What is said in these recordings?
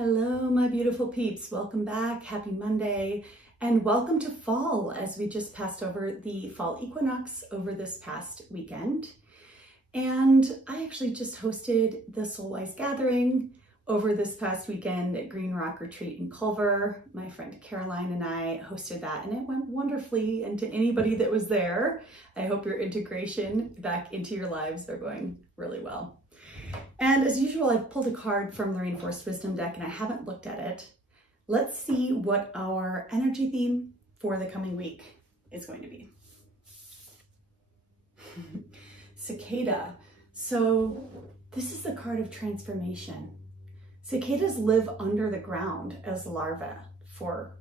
Hello, my beautiful peeps. Welcome back. Happy Monday. And welcome to fall as we just passed over the fall equinox over this past weekend. And I actually just hosted the Soul-Wise Gathering over this past weekend at Green Rock Retreat in Culver. My friend Caroline and I hosted that and it went wonderfully. And to anybody that was there, I hope your integration back into your lives are going really well. And as usual, I've pulled a card from the Rainforest Wisdom Deck and I haven't looked at it. Let's see what our energy theme for the coming week is going to be. Cicada. So this is the card of transformation. Cicadas live under the ground as larvae for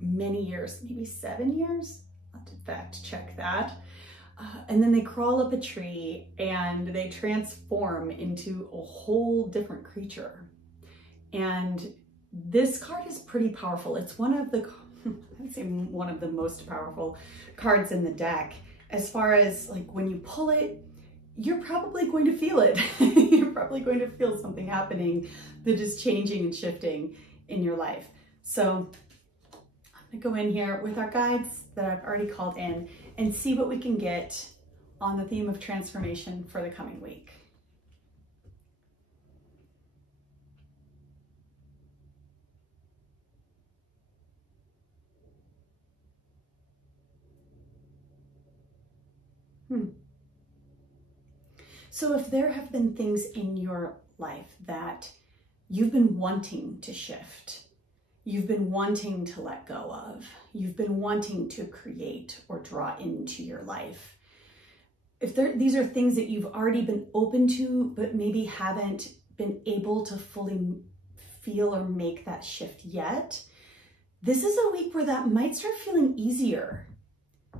many years, maybe 7 years. I'll have to fact check that. And then they crawl up a tree and they transform into a whole different creature. And this card is pretty powerful. It's one of the, I'd say one of the most powerful cards in the deck. As far as like when you pull it, you're probably going to feel it. You're probably going to feel something happening that is changing and shifting in your life. So I'm gonna go in here with our guides that I've already called in and see what we can get on the theme of transformation for the coming week. So if there have been things in your life that you've been wanting to shift, you've been wanting to let go of, you've been wanting to create or draw into your life, if these are things that you've already been open to, but maybe haven't been able to fully feel or make that shift yet, this is a week where that might start feeling easier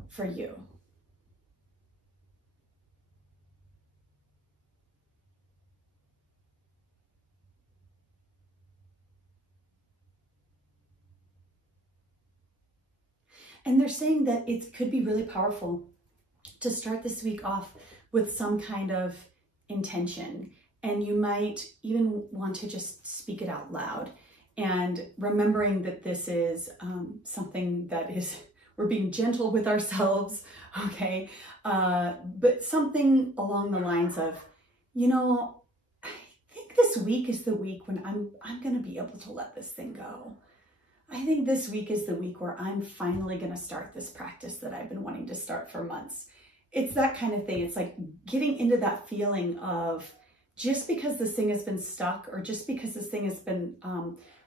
for you. And they're saying that it could be really powerful to start this week off with some kind of intention. And you might even want to just speak it out loud. And remembering that this is something that is, we're being gentle with ourselves, okay? But something along the lines of, you know, I think this week is the week when I'm gonna be able to let this thing go. I think this week is the week where I'm finally going to start this practice that I've been wanting to start for months. It's that kind of thing. It's like getting into that feeling of just because this thing has been stuck or just because this thing has been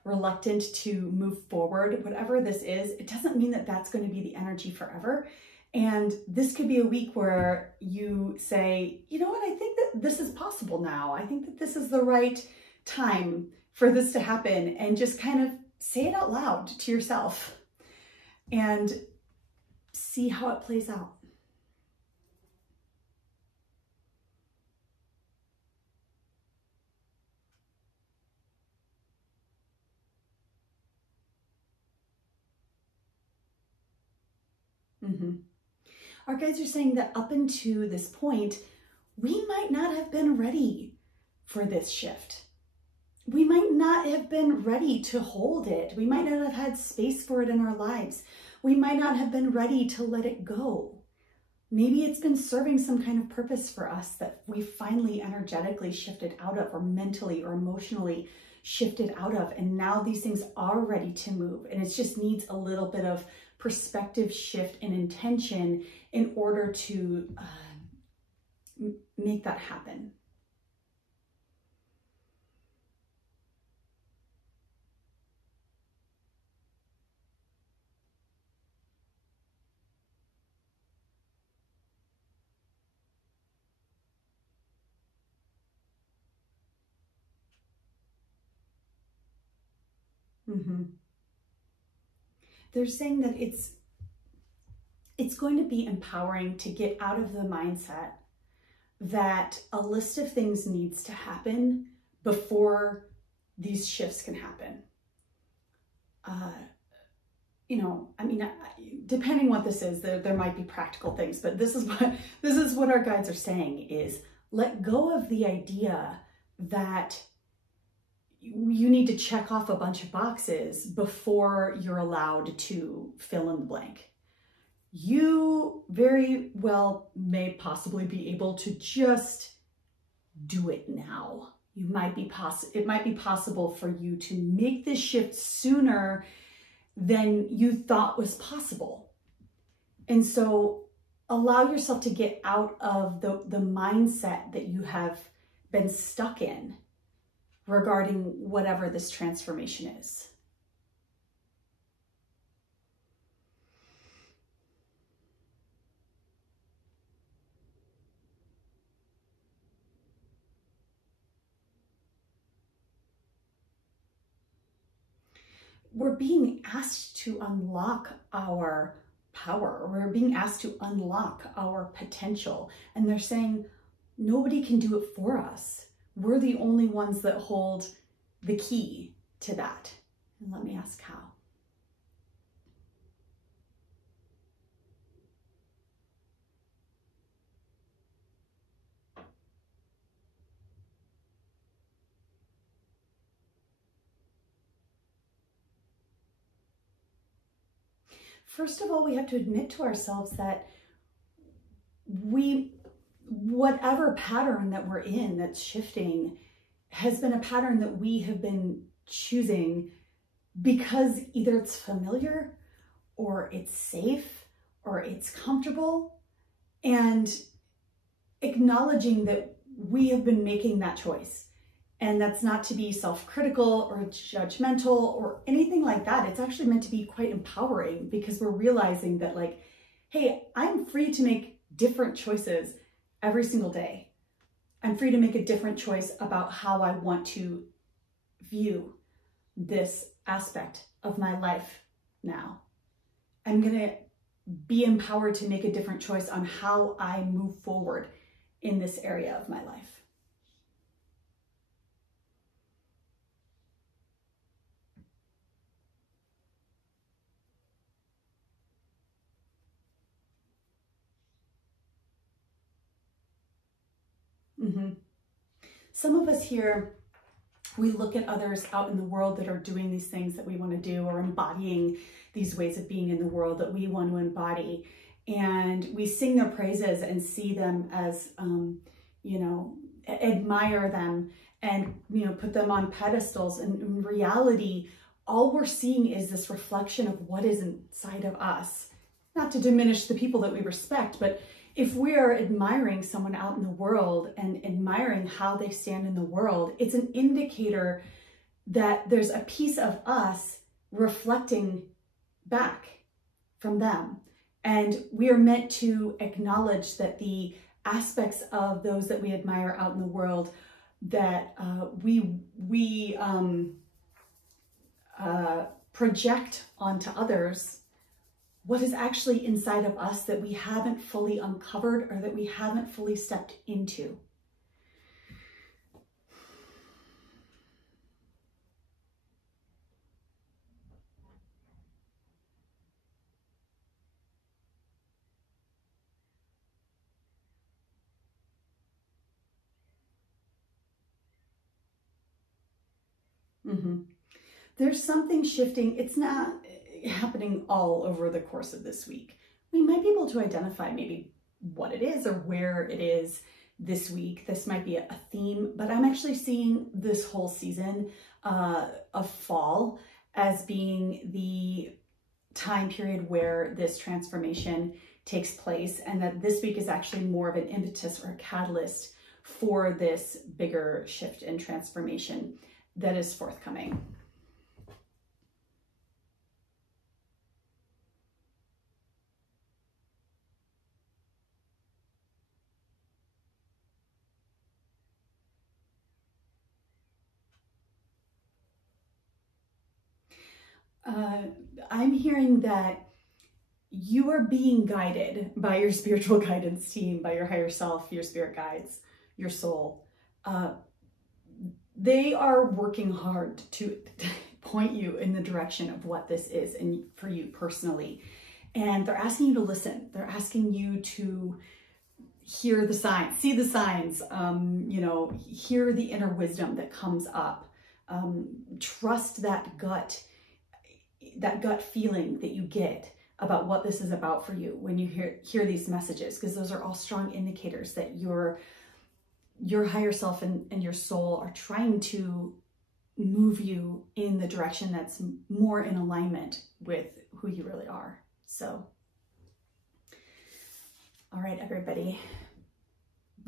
reluctant to move forward, whatever this is, it doesn't mean that that's going to be the energy forever. And this could be a week where you say, you know what, I think that this is possible now. I think that this is the right time for this to happen, and just kind of say it out loud to yourself and see how it plays out. Our guides are saying that up until this point, we might not have been ready for this shift. We might not have been ready to hold it. We might not have had space for it in our lives. We might not have been ready to let it go. Maybe it's been serving some kind of purpose for us that we finally energetically shifted out of, or mentally or emotionally shifted out of. And now these things are ready to move. And it just needs a little bit of perspective shift and intention in order to make that happen. They're saying that it's going to be empowering to get out of the mindset that a list of things needs to happen before these shifts can happen. You know, I mean, depending what this is, there might be practical things, but this is what our guides are saying is let go of the idea that you need to check off a bunch of boxes before you're allowed to fill in the blank. You very well may possibly be able to just do it now. It might be possible for you to make this shift sooner than you thought was possible. And so allow yourself to get out of the mindset that you have been stuck in regarding whatever this transformation is. We're being asked to unlock our power. We're being asked to unlock our potential. And they're saying, nobody can do it for us. We're the only ones that hold the key to that. And let me ask how. First of all, we have to admit to ourselves that whatever pattern that we're in that's shifting has been a pattern that we have been choosing because either it's familiar or it's safe or it's comfortable, and acknowledging that we have been making that choice. And that's not to be self-critical or judgmental or anything like that. It's actually meant to be quite empowering, because we're realizing that, like, hey, I'm free to make different choices every single day. I'm free to make a different choice about how I want to view this aspect of my life now. I'm going to be empowered to make a different choice on how I move forward in this area of my life. Some of us here, we look at others out in the world that are doing these things that we want to do, or embodying these ways of being in the world that we want to embody. And we sing their praises and see them as, admire them and, put them on pedestals. And in reality, all we're seeing is this reflection of what is inside of us. Not to diminish the people that we respect, but if we're admiring someone out in the world and admiring how they stand in the world, it's an indicator that there's a piece of us reflecting back from them. And we are meant to acknowledge that the aspects of those that we admire out in the world that we project onto others, what is actually inside of us that we haven't fully uncovered or that we haven't fully stepped into. There's something shifting. It's not happening all over the course of this week. We might be able to identify maybe what it is or where it is this week. This might be a theme, but I'm actually seeing this whole season of fall as being the time period where this transformation takes place, and that this week is actually more of an impetus or a catalyst for this bigger shift and transformation that is forthcoming. I'm hearing that you are being guided by your spiritual guidance team, by your higher self, your spirit guides, your soul. They are working hard to point you in the direction of what this is, and for you personally. And they're asking you to listen. They're asking you to hear the signs, see the signs, hear the inner wisdom that comes up Trust that gut feeling that you get about what this is about for you when you hear these messages, because those are all strong indicators that your higher self and your soul are trying to move you in the direction that's more in alignment with who you really are. So, all right, everybody,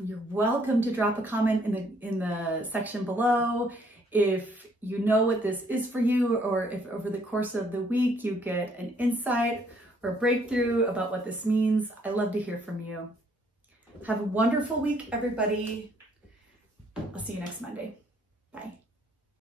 you're welcome to drop a comment in the section below if you know what this is for you, or if over the course of the week you get an insight or a breakthrough about what this means. I love to hear from you. Have a wonderful week, everybody. I'll see you next Monday. Bye.